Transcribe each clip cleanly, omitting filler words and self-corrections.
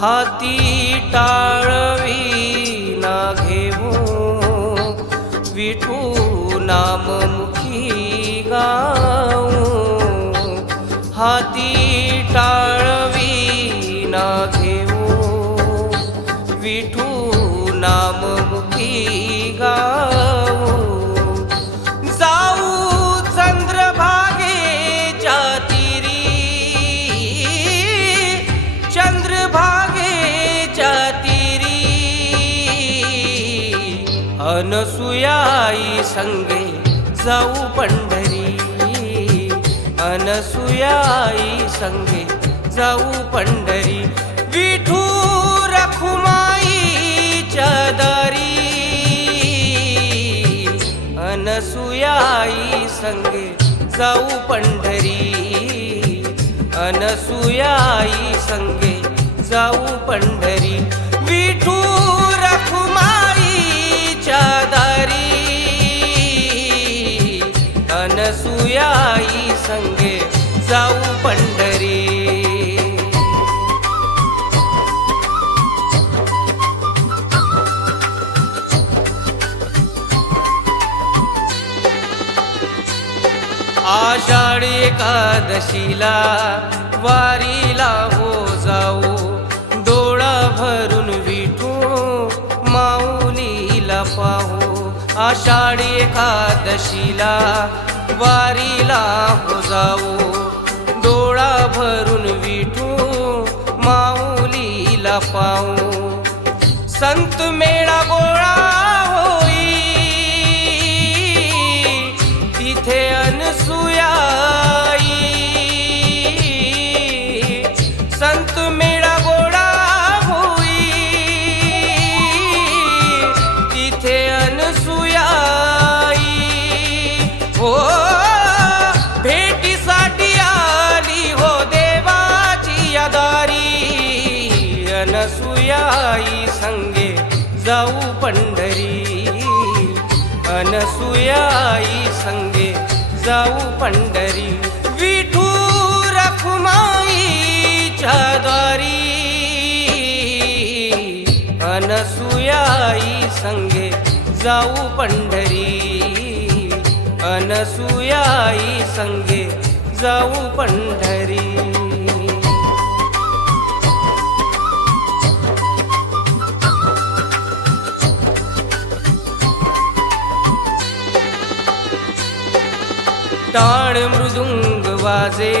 हाती टाळवी ना घेऊ विठू नाम मुखी गाऊ हाती टाळवी ना घेऊ विठू नाम मुखी गाऊ जाऊ चंद्रभागेच्या तीरी चंद्रभागेच्या तीरी अनसुयाई संगे जाऊ पंढरी अनसुयाई संगे जाऊ पंढरी विठू रखुमाईच्या दारी अनसुयाई संगे जाऊ पंढरी अनसुयाई संगे जाऊ पंढरी विठू रखुमाईच्या दारी अनसुयाई संगे जाऊ पंढरी आषाढी एकादशीला वारीला हो जाऊ डोळा भरून विठू माऊलीला पाहू आषाढी एकादशीला वारीला हो जाऊ डोळा भरून विठू माऊलीला पाहू संत मेळा गोळा होई तिथे अनसुयाई संत मेळा गोळा होई तिथे अनसुयाई हो भेटीसाठी आली हो देवाची दारी अनसुयाई संगे जाऊ पंढरी अनसुयाई संगे जाऊ पंढरी विठू रखुमाईच्या द्वारी अनसुयाई संगे जाऊ पंढरी अनसुयाई संगे जाऊ पंढरी टाळ मृदुंग वाजे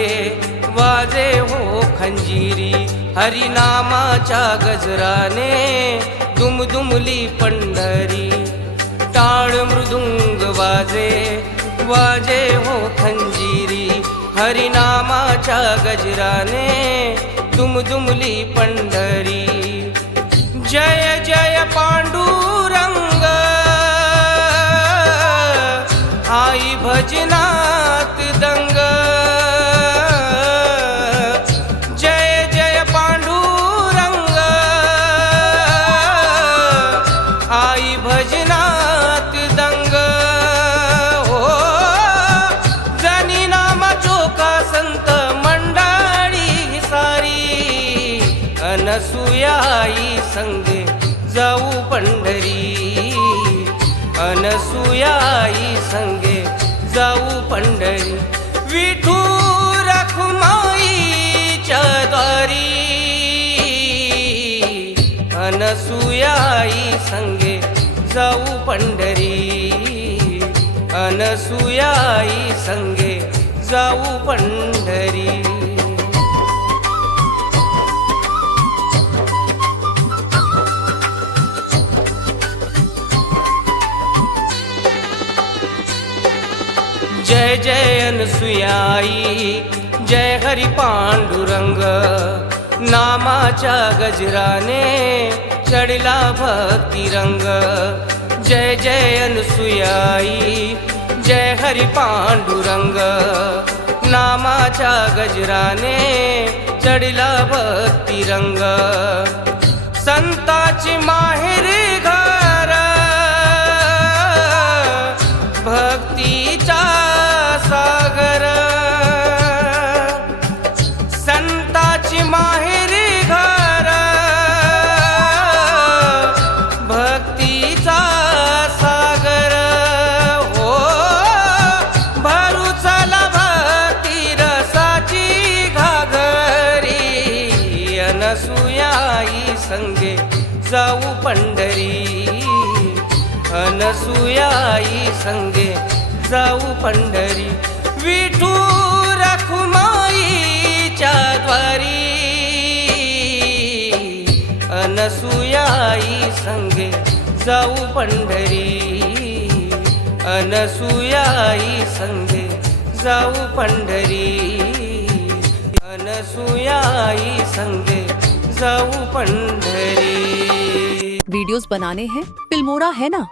वाजे हो खंजीरी हरिनामाच्या गजराने दुमदुमली पंढरी टाळ मृदुंग वाजे वाजे हो खंजीरी हरिनामाच्या गजराने दुमदुमली पंढरी जय जय पांडुरंग आई भजनात दंग जय जय पांडुरंग आई भजनात दंग हो जनी नामा चोका संत मंडळी सारी अनसुयाई संगे जाऊ पंढरी अनसुयाई संगे जाऊ पंढरी विठू रखुमाईच्या द्वारी अनसुयाई संगे जाऊ पंढरी अनसुयाई संगे जाऊ पंढरी जय जय अनसुयाई जय हरि पांडुरंग नामाच्या गजराने चढला भक्ती रंग जय जय अनसुयाई जय हरि पांडुरंग नामाच्या गजराने चढला भक्ती रंग संताची माहेर घर भक्तीचा सागर संताची माहेर घर अनसुयाई संगे जाऊ पंढरी. विठू रखुमाईच्या द्वारी अनसुयाई संगे जाऊ पंढरी. अनसुयाई संगे जाऊ पंढरी. अनसुयाई संगे जाऊ पंढरी. वीडियोस बनाने हैं फिल्मोरा है ना.